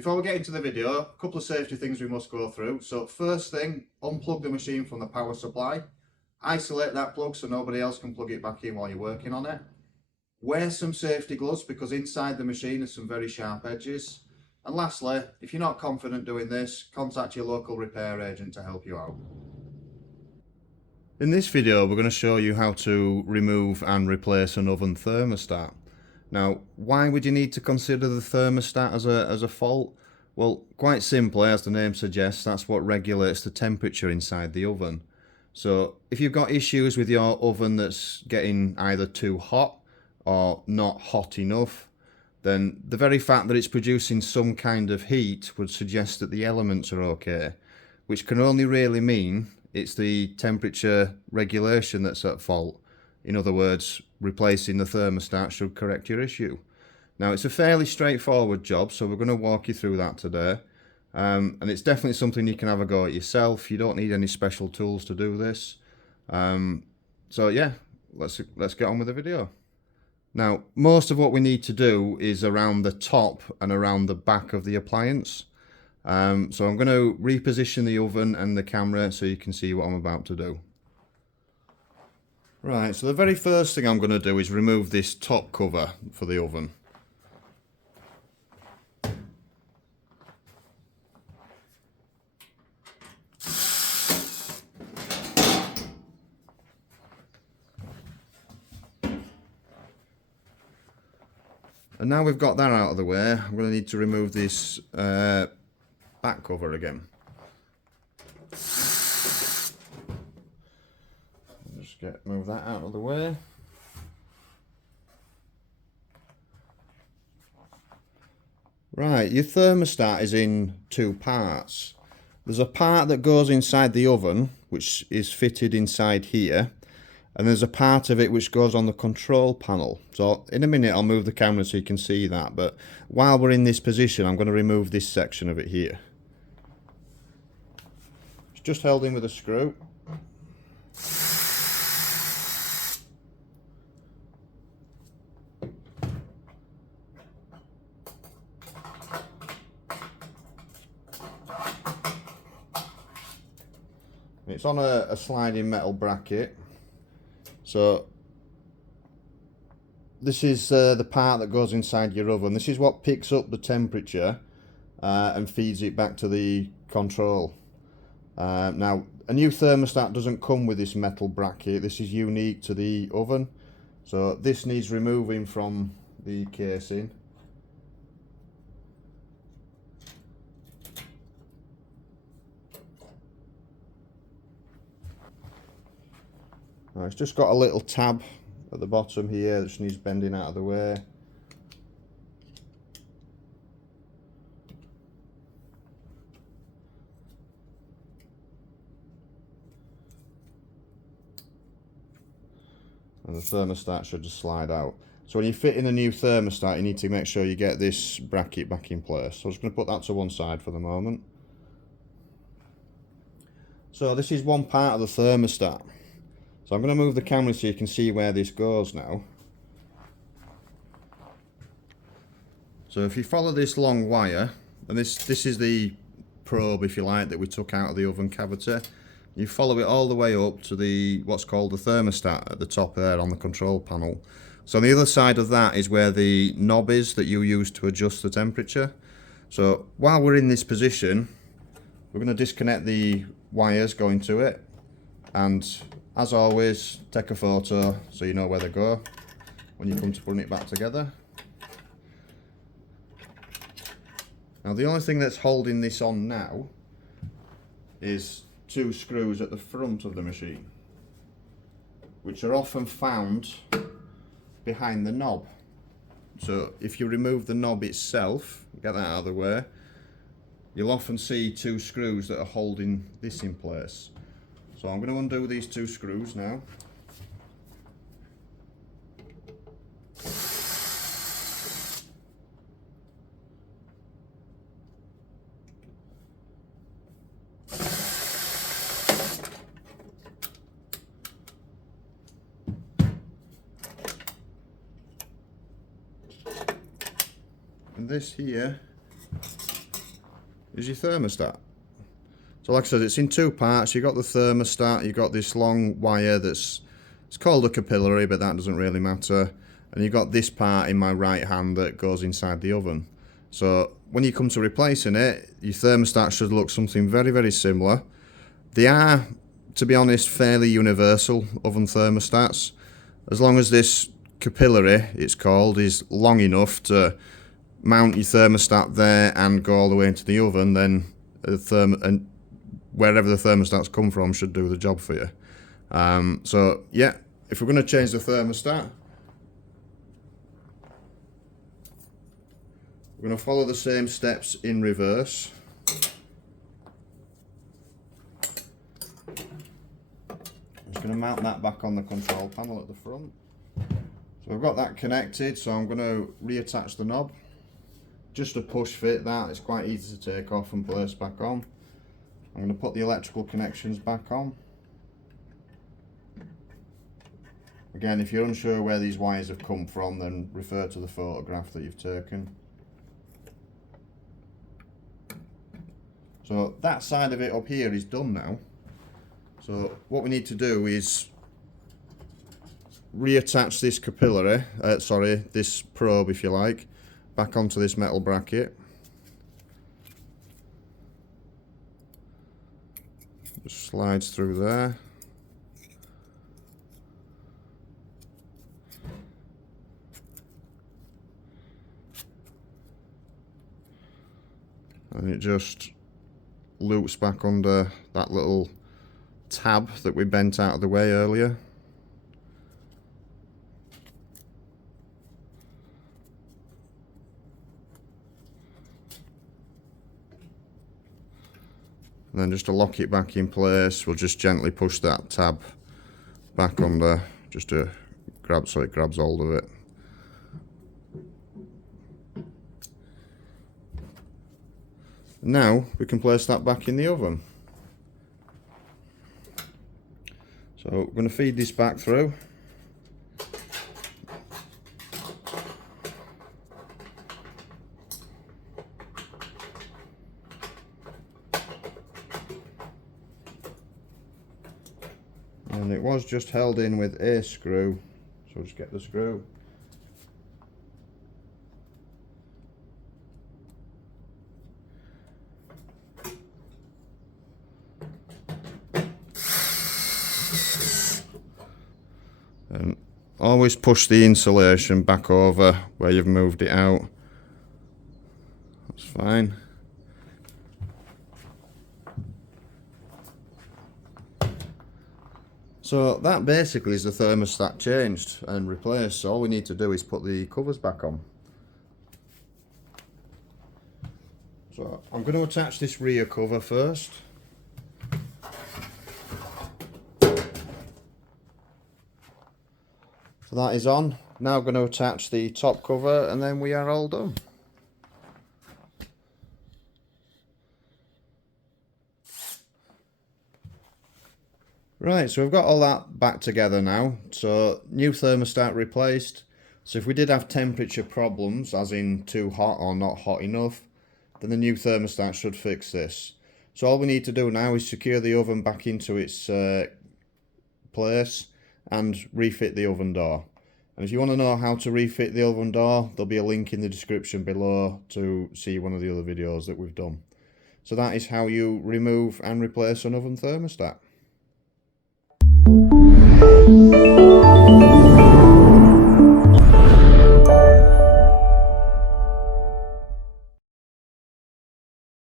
Before we get into the video, a couple of safety things we must go through. So first thing, unplug the machine from the power supply. Isolate that plug so nobody else can plug it back in while you're working on it. Wear some safety gloves because inside the machine there's some very sharp edges. And lastly, if you're not confident doing this, contact your local repair agent to help you out. In this video we're going to show you how to remove and replace an oven thermostat. Now, why would you need to consider the thermostat as a fault? Well, quite simply, as the name suggests, that's what regulates the temperature inside the oven. So if you've got issues with your oven that's getting either too hot or not hot enough, then the very fact that it's producing some kind of heat would suggest that the elements are okay, which can only really mean it's the temperature regulation that's at fault. In other words, replacing the thermostat should correct your issue. Now, it's a fairly straightforward job, so we're going to walk you through that today. And it's definitely something you can have a go at yourself. You don't need any special tools to do this. So yeah, let's get on with the video. Now, most of what we need to do is around the top and around the back of the appliance. So I'm going to reposition the oven and the camera so you can see what I'm about to do. Right, so the very first thing I'm going to do is remove this top cover for the oven. And now we've got that out of the way, I'm going to need to remove this back cover again. Move that out of the way. Right, your thermostat is in two parts. There's a part that goes inside the oven, which is fitted inside here, and there's a part of it which goes on the control panel. So in a minute I'll move the camera so you can see that, but while we're in this position I'm going to remove this section of it here. It's just held in with a screw. It's on a sliding metal bracket. So this is the part that goes inside your oven. This is what picks up the temperature and feeds it back to the control. Now, a new thermostat doesn't come with this metal bracket. This is unique to the oven. So this needs removing from the casing. Now, it's just got a little tab at the bottom here that just needs bending out of the way. And the thermostat should just slide out. So when you fit in a new thermostat, you need to make sure you get this bracket back in place. So I'm just going to put that to one side for the moment. So this is one part of the thermostat. So I'm going to move the camera so you can see where this goes now. So if you follow this long wire, and this is the probe, if you like, that we took out of the oven cavity. You follow it all the way up to the what's called the thermostat at the top there on the control panel. So on the other side of that is where the knob is that you use to adjust the temperature. So while we're in this position, we're going to disconnect the wires going to it, and as always, take a photo so you know where they go when you come to putting it back together. Now, the only thing that's holding this on now is two screws at the front of the machine, which are often found behind the knob. So if you remove the knob itself, get that out of the way, you'll often see two screws that are holding this in place. So I'm going to undo these two screws now. And this here is your thermostat. So like I said, it's in two parts. You've got the thermostat, you've got this long wire it's called a capillary, but that doesn't really matter. And you've got this part in my right hand that goes inside the oven. So when you come to replacing it, your thermostat should look something very, very similar. They are, to be honest, fairly universal oven thermostats. As long as this capillary, it's called, is long enough to mount your thermostat there and go all the way into the oven, then and wherever the thermostats come from should do the job for you. So yeah, if we're going to change the thermostat, we're going to follow the same steps in reverse. I'm just going to mount that back on the control panel at the front. So I've got that connected, so I'm going to reattach the knob. Just a push fit that, it's quite easy to take off and place back on. I'm going to put the electrical connections back on. Again, if you're unsure where these wires have come from, then refer to the photograph that you've taken. So that side of it up here is done now. So what we need to do is reattach this capillary, this probe if you like, back onto this metal bracket. Just slides through there. And it just loops back under that little tab that we bent out of the way earlier. And then just to lock it back in place, we'll just gently push that tab back under, just to grab, so it grabs hold of it. Now we can place that back in the oven. So we're going to feed this back through. And it was just held in with a screw, so we'll just get the screw. And always push the insulation back over where you've moved it out. That's fine. So that basically is the thermostat changed and replaced. So all we need to do is put the covers back on. So I'm going to attach this rear cover first. So that is on. Now I'm going to attach the top cover and then we are all done. Right, so we've got all that back together now. So new thermostat replaced. So if we did have temperature problems, as in too hot or not hot enough, then the new thermostat should fix this. So all we need to do now is secure the oven back into its place and refit the oven door. And if you want to know how to refit the oven door, there'll be a link in the description below to see one of the other videos that we've done. So that is how you remove and replace an oven thermostat.